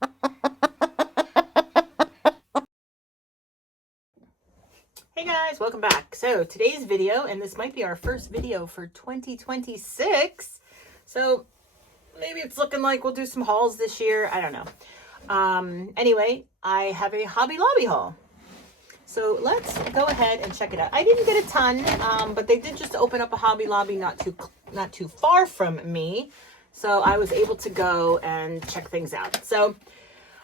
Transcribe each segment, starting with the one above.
Hey guys, welcome back. So today's video, and this might be our first video for 2026. So maybe it's looking like we'll do some hauls this year. I don't know. Anyway, I have a Hobby Lobby haul. So let's go ahead and check it out. I didn't get a ton, but they did just open up a Hobby Lobby not too far from me. So I was able to go and check things out. So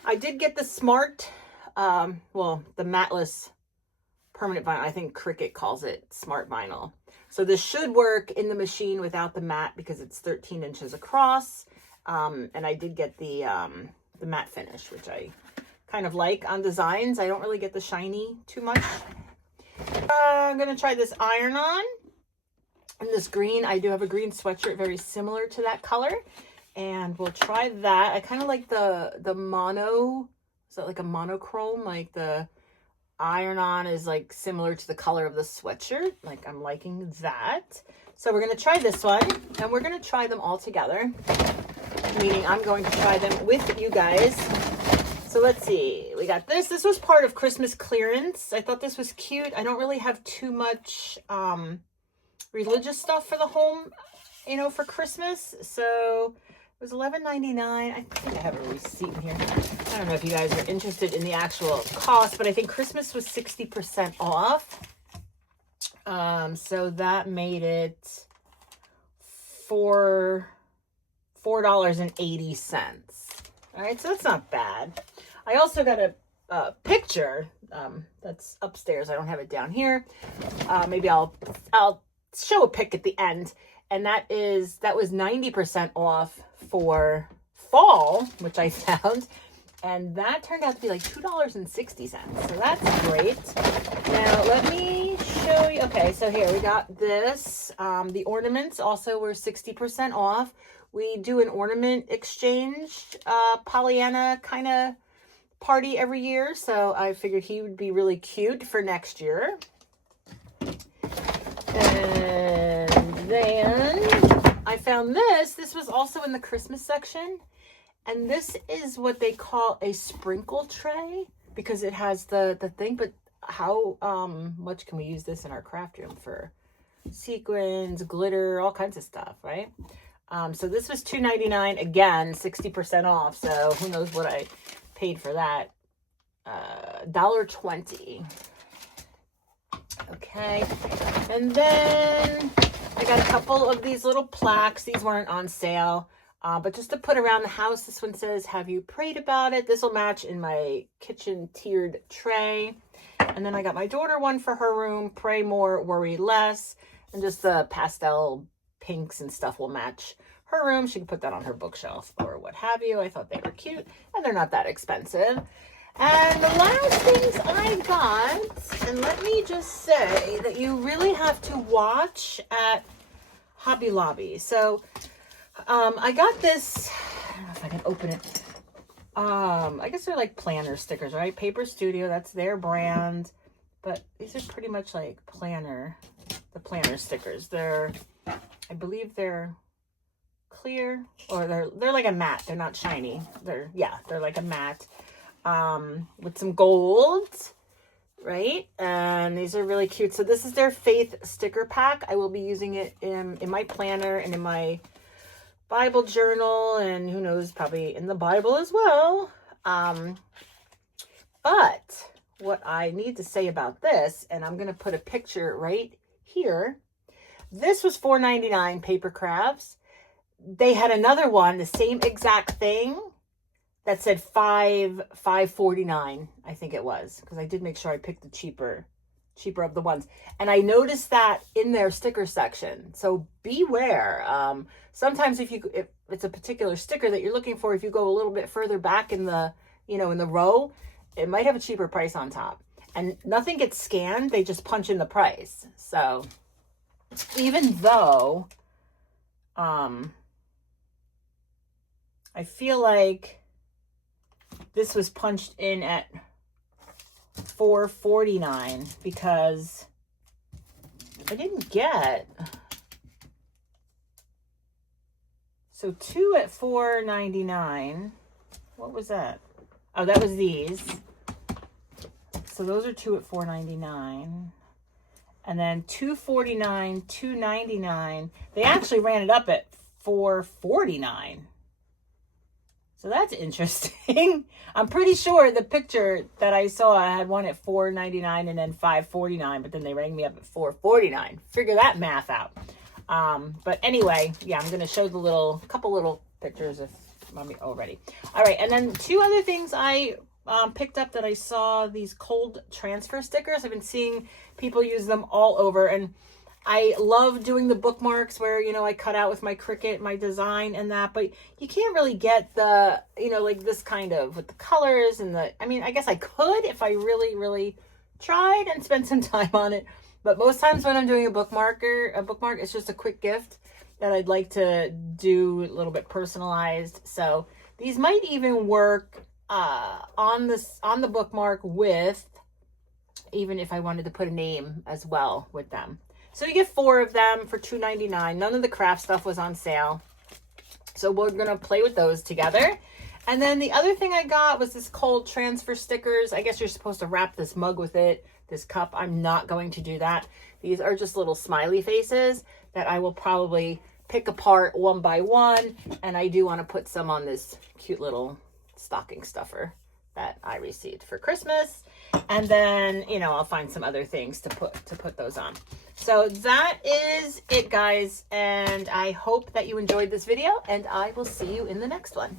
I did get the smart, the matless permanent vinyl. I think Cricut calls it smart vinyl. So this should work in the machine without the mat because it's 13 inches across. And I did get the matte finish, which I kind of like on designs. I don't really get the shiny too much. I'm going to try this iron-on. And this green, I do have a green sweatshirt very similar to that color. And we'll try that. I kind of like the mono. Is that like a monochrome? Like the iron-on is like similar to the color of the sweatshirt. Like I'm liking that. So we're going to try this one. And we're going to try them all together. Meaning I'm going to try them with you guys. So let's see. We got this. This was part of Christmas clearance. I thought this was cute. I don't really have too much religious stuff for the home, you know, for Christmas. So it was $11.99. I think I have a receipt in here. I don't know if you guys are interested in the actual cost, but I think Christmas was 60% off. So that made it $4.80. All right, so that's not bad. I also got a picture that's upstairs. I don't have it down here. Maybe I'll show a pic at the end. And that was 90% off for fall, which I found. And that turned out to be like $2.60. So that's great. Now, let me show you. Okay, so here we got this. The ornaments also were 60% off. We do an ornament exchange, Pollyanna kind of party every year. So I figured he would be really cute for next year. And then I found this. This was also in the Christmas section. And this is what they call a sprinkle tray because it has the thing. But how much can we use this in our craft room for sequins, glitter, all kinds of stuff, right? So this was $2.99, again, 60% off. So who knows what I paid for that. $1.20. Okay. And then I got a couple of these little plaques. These weren't on sale. But just to put around the house, this one says, "Have you prayed about it?" This will match in my kitchen tiered tray. And then I got my daughter one for her room, "Pray more, worry less." And just the pastel pinks and stuff will match her room. She can put that on her bookshelf or what have you. I thought they were cute and they're not that expensive. And the last things I got, and let me just say that you really have to watch at Hobby Lobby. So I got this, I don't know if I can open it. I guess they're like planner stickers, right? Paper Studio, that's their brand. But these are pretty much like the planner stickers. I believe they're clear, or they're like a matte. They're not shiny. They're like a matte with some gold, right? And these are really cute. So this is their Faith sticker pack. I will be using it in my planner and in my Bible journal, and who knows, probably in the Bible as well. But what I need to say about this, and I'm going to put a picture right here. This was $4.99 paper crafts. They had another one, the same exact thing, that said $5.49, I think it was, because I did make sure I picked the cheaper of the ones. And I noticed that in their sticker section. So beware. Sometimes if it's a particular sticker that you're looking for, if you go a little bit further back in the row, it might have a cheaper price on top. And nothing gets scanned, they just punch in the price. So even though I feel like this was punched in at $4.49 because I didn't get, so two at $4.99 What was that? Oh, that was these. So those are 2 at $4.99. And then $2.49, $2.99. They actually ran it up at $4.49. So that's interesting. I'm pretty sure the picture that I saw had one at $4.99 and then $5.49, but then they rang me up at $4.49. Figure that math out. But anyway, yeah, I'm going to show the couple little pictures of mommy already. All right. And then 2 other things I picked up that I saw, these cold transfer stickers. I've been seeing people use them all over, and I love doing the bookmarks where, you know, I cut out with my Cricut, my design and that, but you can't really get the, you know, like this kind of with the colors and I mean, I guess I could if I really, really tried and spent some time on it. But most times when I'm doing a bookmark, it's just a quick gift that I'd like to do a little bit personalized. So these might even work on the bookmark with, even if I wanted to put a name as well with them. So you get 4 of them for $2.99. None of the craft stuff was on sale. So we're going to play with those together. And then the other thing I got was this cold transfer stickers. I guess you're supposed to wrap this mug with it, this cup. I'm not going to do that. These are just little smiley faces that I will probably pick apart one by one. And I do want to put some on this cute little stocking stuffer that I received for Christmas. And then, you know, I'll find some other things to put those on. So that is it, guys. And I hope that you enjoyed this video, and I will see you in the next one.